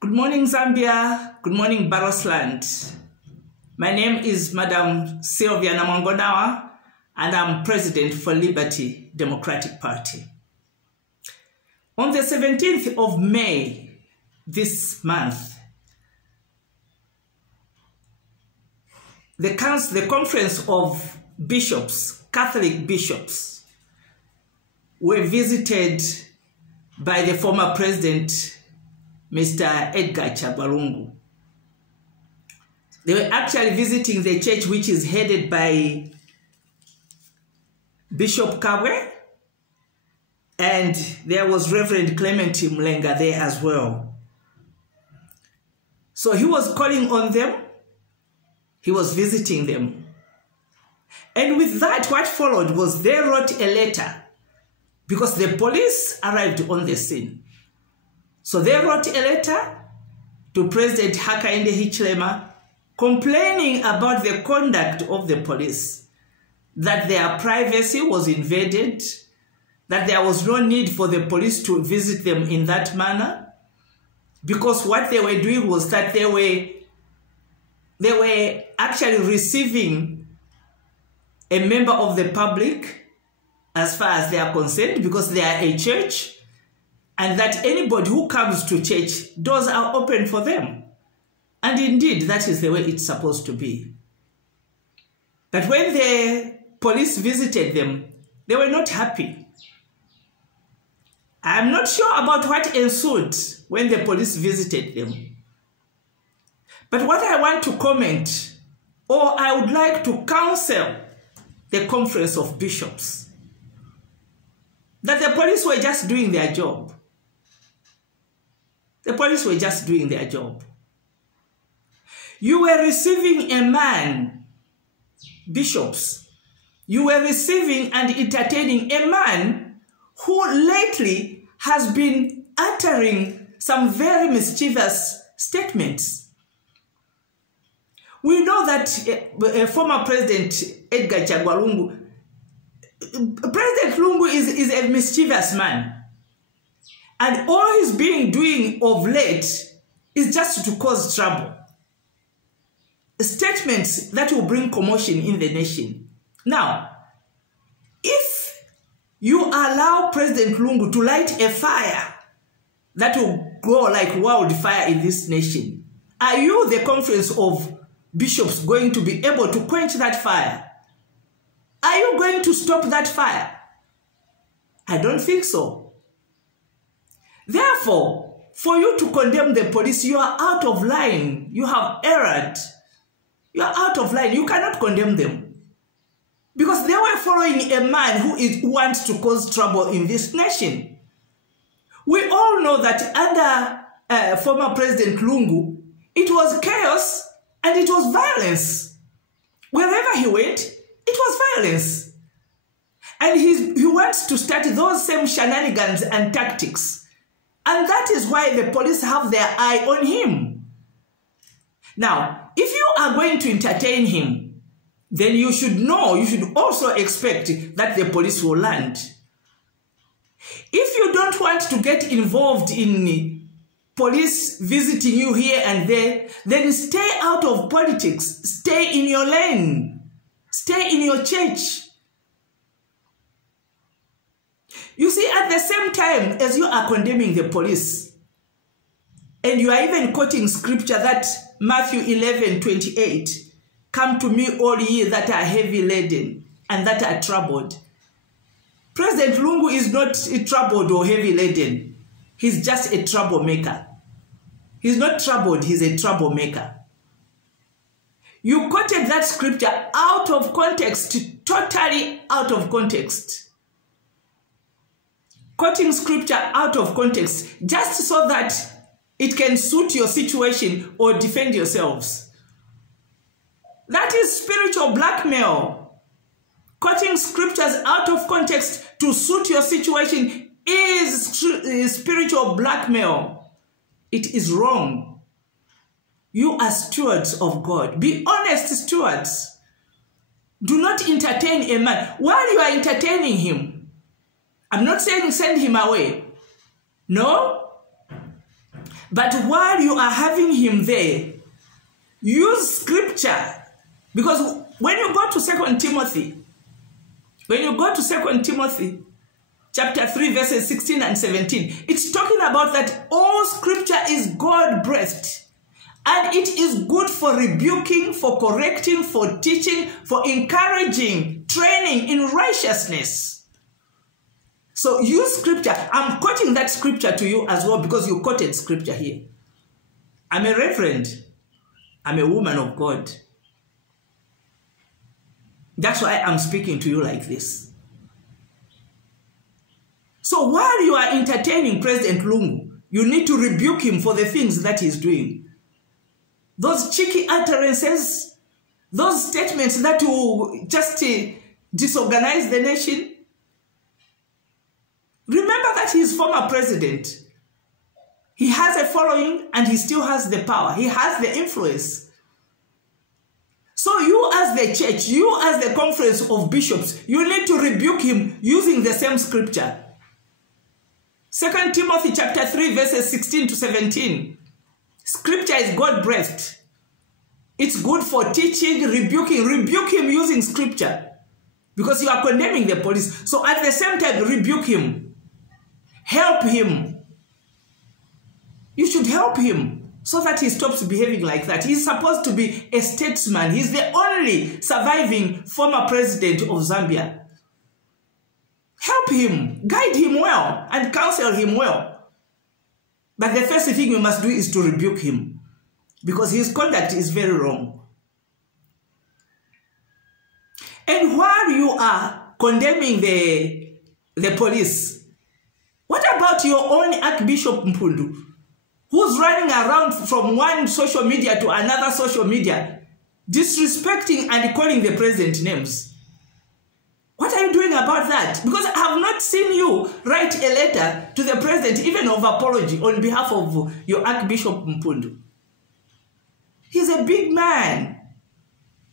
Good morning, Zambia. Good morning, Barosland. My name is Madam Sylvia Namangonawa, and I'm President for Liberty Democratic Party. On the 17th of May this month, the Conference of Bishops, Catholic bishops, were visited by the former president, Mr. Erred. They were actually visiting the church which is headed by Bishop Kabwe, and there was Reverend Clement Mlenga there as well. So he was calling on them, he was visiting them. And with that, what followed was they wrote a letter because the police arrived on the scene. So they wrote a letter to President Hakainde Hichilema complaining about the conduct of the police, that their privacy was invaded, that there was no need for the police to visit them in that manner, because what they were doing was that they were actually receiving a member of the public as far as they are concerned, because they are a church, and that anybody who comes to church, doors are open for them. And indeed, that is the way it's supposed to be. But when the police visited them, they were not happy. I'm not sure about what ensued when the police visited them. But what I want to comment, or I would like to counsel the Conference of Bishops, that the police were just doing their job. The police were just doing their job. You were receiving a man, bishops, you were receiving and entertaining a man who lately has been uttering some very mischievous statements. We know that former President Edgar Chagwa, President Lungu is a mischievous man. And all he's been doing of late is just to cause trouble. Statements that will bring commotion in the nation. Now, if you allow President Lungu to light a fire that will grow like wildfire in this nation, are you, the Conference of Bishops, going to be able to quench that fire? Are you going to stop that fire? I don't think so. Therefore, for you to condemn the police, you are out of line. You have erred. You are out of line. You cannot condemn them. Because they were following a man who wants to cause trouble in this nation. We all know that under former President Lungu, it was chaos and it was violence. Wherever he went, it was violence. And he wants to start those same shenanigans and tactics. And that is why the police have their eye on him. Now, if you are going to entertain him, then you should know, you should also expect that the police will land. If you don't want to get involved in police visiting you here and there, then stay out of politics. Stay in your lane. Stay in your church. You see, at the same time as you are condemning the police, and you are even quoting scripture that Matthew 11:28, come to me all ye that are heavy laden and that are troubled. President Lungu is not troubled or heavy laden. He's just a troublemaker. He's not troubled, he's a troublemaker. You quoted that scripture out of context, totally out of context. Quoting scripture out of context just so that it can suit your situation or defend yourselves. That is spiritual blackmail. Quoting scriptures out of context to suit your situation is spiritual blackmail. It is wrong. You are stewards of God. Be honest stewards. Do not entertain a man. While you are entertaining him, I'm not saying send him away. No. But while you are having him there, use scripture. Because when you go to 2 Timothy, chapter 3, verses 16 and 17, it's talking about that all scripture is God-breathed. And it is good for rebuking, for correcting, for teaching, for encouraging, training in righteousness. So use scripture. I'm quoting that scripture to you as well because you quoted scripture here. I'm a reverend. I'm a woman of God. That's why I'm speaking to you like this. So while you are entertaining President Lungu, you need to rebuke him for the things that he's doing. Those cheeky utterances, those statements that will just disorganize the nation. Remember that he's former president. He has a following and he still has the power. He has the influence. So you as the church, you as the conference of bishops, you need to rebuke him using the same scripture. 2 Timothy chapter 3 verses 16 to 17. Scripture is God-breathed. It's good for teaching, rebuking. Rebuke him using scripture. Because you are condemning the police. So at the same time, rebuke him. Help him. You should help him so that he stops behaving like that. He's supposed to be a statesman. He's the only surviving former president of Zambia. Help him, guide him well, and counsel him well. But the first thing you must do is to rebuke him, because his conduct is very wrong. And while you are condemning the police, what about your own Archbishop Mpundu, who's running around from one social media to another social media, disrespecting and calling the president names? What are you doing about that? Because I have not seen you write a letter to the president, even of apology, on behalf of your Archbishop Mpundu. He's a big man.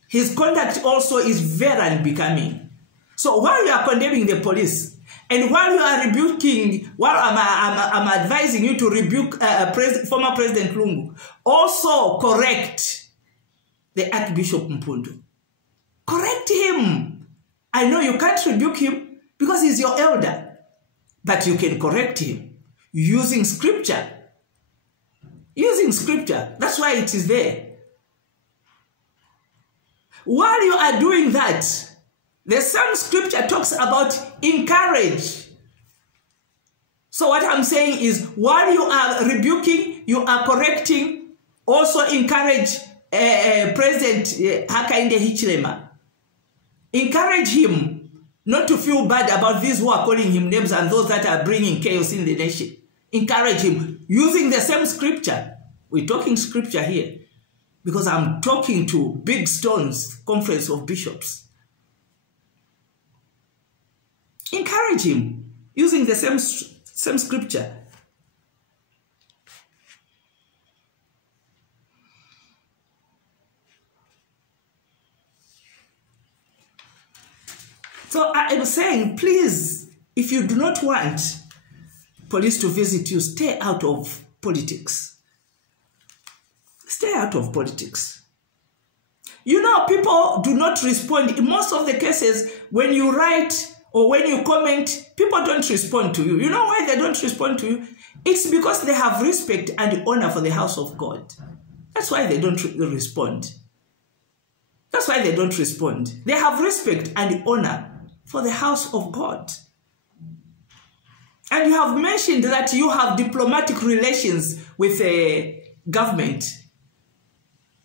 His conduct also is very unbecoming. So while you are condemning the police, and while you are rebuking, while I'm advising you to rebuke former President Lungu, also correct the Archbishop Mpundu. Correct him. I know you can't rebuke him because he's your elder, but you can correct him using scripture. Using scripture. That's why it is there. While you are doing that, the same scripture talks about encourage. So what I'm saying is, while you are rebuking, you are correcting, also encourage President Hakainde Hichilema. Encourage him not to feel bad about these who are calling him names and those that are bringing chaos in the nation. Encourage him using the same scripture. We're talking scripture here because I'm talking to Big Stones, Conference of Bishops. Encourage him using the same scripture. So I am saying, please, if you do not want police to visit you, stay out of politics. Stay out of politics. You know, people do not respond. In most of the cases, when you write or when you comment, people don't respond to you. You know why they don't respond to you? It's because they have respect and honor for the house of God. That's why they don't respond. That's why they don't respond. They have respect and honor for the house of God. And you have mentioned that you have diplomatic relations with the government.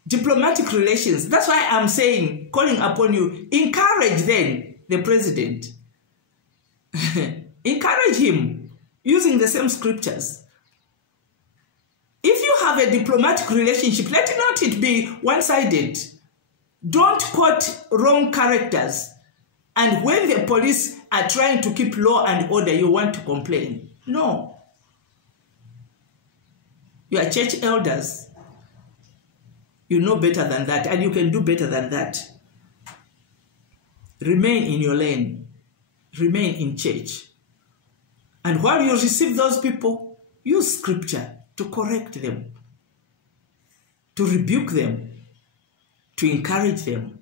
Diplomatic relations. That's why I'm saying, calling upon you, encourage then the president. Encourage him using the same scriptures. If you have a diplomatic relationship, let it not be one-sided. Don't quote wrong characters. And when the police are trying to keep law and order, you want to complain. No. You are church elders. You know better than that, and you can do better than that. Remain in your lane. Remain in church. And while you receive those people, use scripture. to correct them, to rebuke them, to encourage them.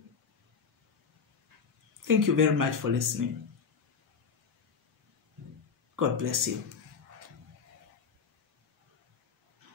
Thank you very much for listening. God bless you.